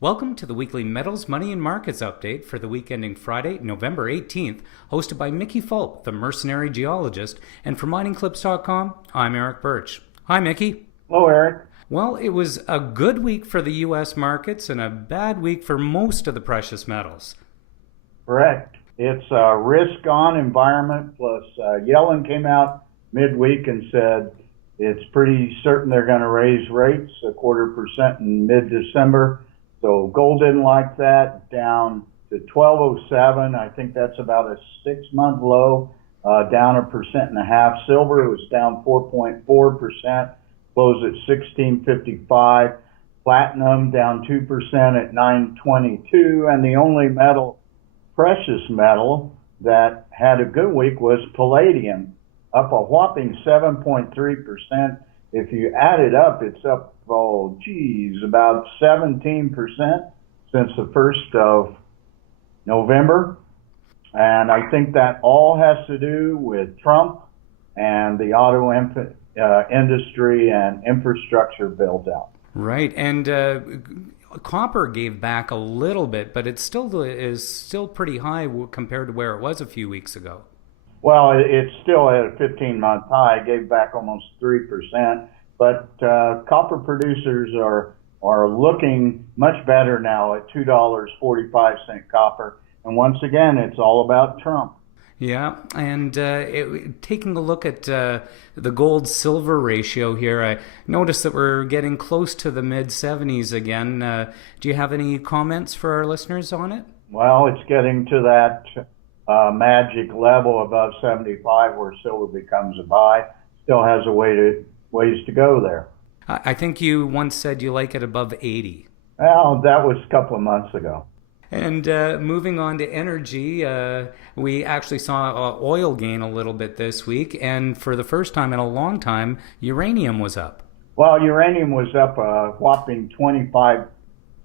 Welcome to the weekly Metals, Money, and Markets update for the week ending Friday, November 18th, hosted by Mickey Fulp, the Mercenary Geologist, and for miningclips.com, I'm Erick Bertsch. Hi, Mickey. Hello, Eric. Well, it was a good week for the U.S. markets and a bad week for most of the precious metals. Correct. It's a risk-on environment, plus Yellen came out midweek and said it's pretty certain they're going to raise rates 0.25% in mid-December. So gold didn't like that, down to 1207. I think that's about a 6-month low, down 1.5%. Silver was down 4.4%, closed at 1655. Platinum down 2% at 922. And the only precious metal that had a good week was palladium, up a whopping 7.3%. If you add it up, it's up, about 17% since the 1st of November. And I think that all has to do with Trump and the auto industry and infrastructure build out. Right. And copper gave back a little bit, but it is still pretty high compared to where it was a few weeks ago. Well, it's still at a 15-month high. It gave back almost 3%. But copper producers are looking much better now at $2.45 copper. And once again, it's all about Trump. Yeah, and taking a look at the gold-silver ratio here, I noticed that we're getting close to the mid-70s again. Do you have any comments for our listeners on it? Well, it's getting to that magic level above 75 where silver becomes a buy. Still has a ways to go there. I think you once said you like it above 80. Well, that was a couple of months ago. And moving on to energy, we actually saw oil gain a little bit this week, and for the first time in a long time, uranium was up. Well, uranium was up a whopping 25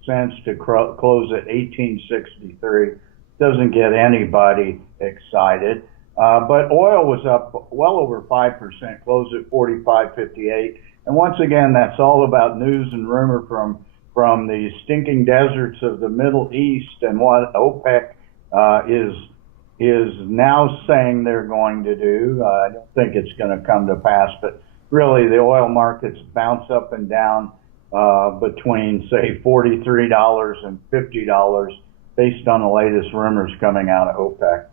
cents to close at 1863. Doesn't get anybody excited. But oil was up well over 5%, closed at 45.58. And once again, that's all about news and rumor from the stinking deserts of the Middle East and what OPEC is now saying they're going to do. I don't think it's going to come to pass, but really the oil markets bounce up and down between, say, $43 and $50 based on the latest rumors coming out of OPEC.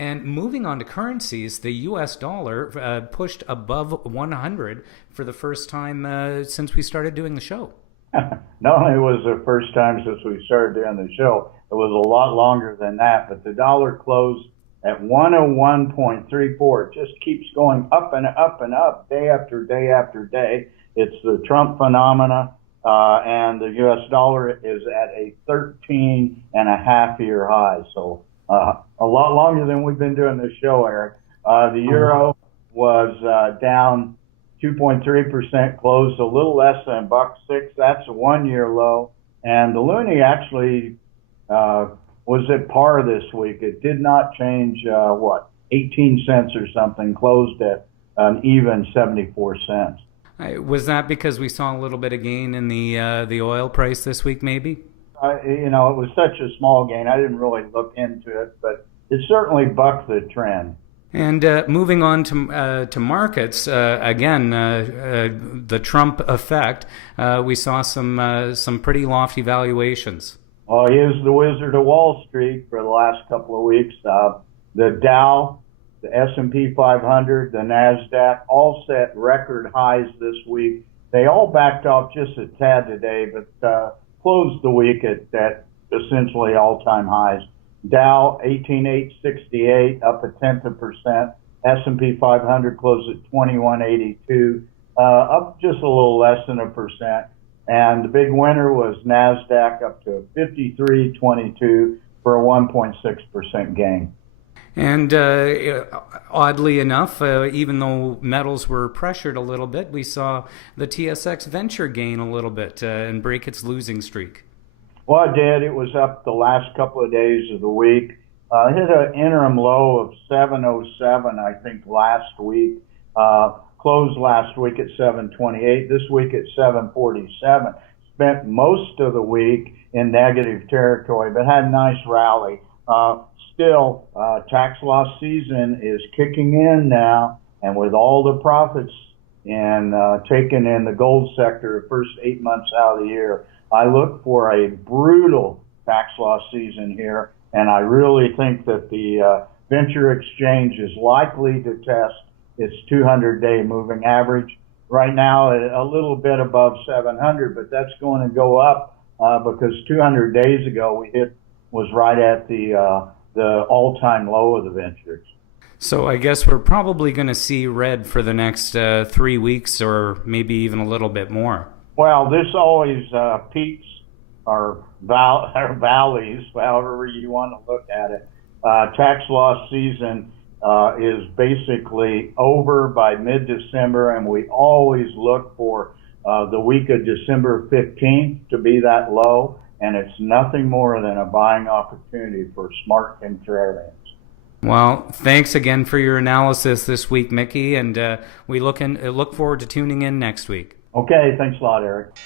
And moving on to currencies, the U.S. dollar pushed above 100 for the first time since we started doing the show. Not only was it the first time since we started doing the show, it was a lot longer than that, but the dollar closed at 101.34. It just keeps going up and up and up day after day after day. It's the Trump phenomena, and the U.S. dollar is at a 13-and-a-half-year high. So a lot longer than we've been doing this show, Eric. The euro was down 2.3%, closed a little less than $1.06. That's a 1-year low. And the loonie actually was at par this week. It did not change, 18 cents or something, closed at an even 74 cents. Was that because we saw a little bit of gain in the oil price this week, maybe? It was such a small gain. I didn't really look into it, but it certainly bucked the trend. And moving on to markets, again, the Trump effect, we saw some pretty lofty valuations. Well, he is the Wizard of Wall Street for the last couple of weeks. The Dow, the S&P 500, the NASDAQ, all set record highs this week. They all backed off just a tad today, but closed the week at essentially all-time highs. Dow 18,868, up 0.1%. S&P 500 closed at 2182, up just a little less than 1%. And the big winner was NASDAQ, up to 5322 for a 1.6% gain. And oddly enough, even though metals were pressured a little bit, we saw the TSX Venture gain a little bit and break its losing streak. Well, it did. It was up the last couple of days of the week. It hit an interim low of 707, I think, last week. Closed last week at 728. This week at 747. spent most of the week in negative territory, but had a nice rally. Still, tax loss season is kicking in now, and with all the profits and taken in the gold sector the first 8 months out of the year, I look for a brutal tax loss season here, and I really think that the venture exchange is likely to test its 200-day moving average. Right now, a little bit above 700, but that's going to go up because 200 days ago was right at the all-time low of the ventures. So I guess we're probably going to see red for the next 3 weeks, or maybe even a little bit more. Well, this always peaks or valleys, however you want to look at it. Tax loss season is basically over by mid-December, and we always look for the week of December 15th to be that low, and it's nothing more than a buying opportunity for smart contrarians. Well, thanks again for your analysis this week, Mickey, and we look forward to tuning in next week. Okay, thanks a lot, Eric.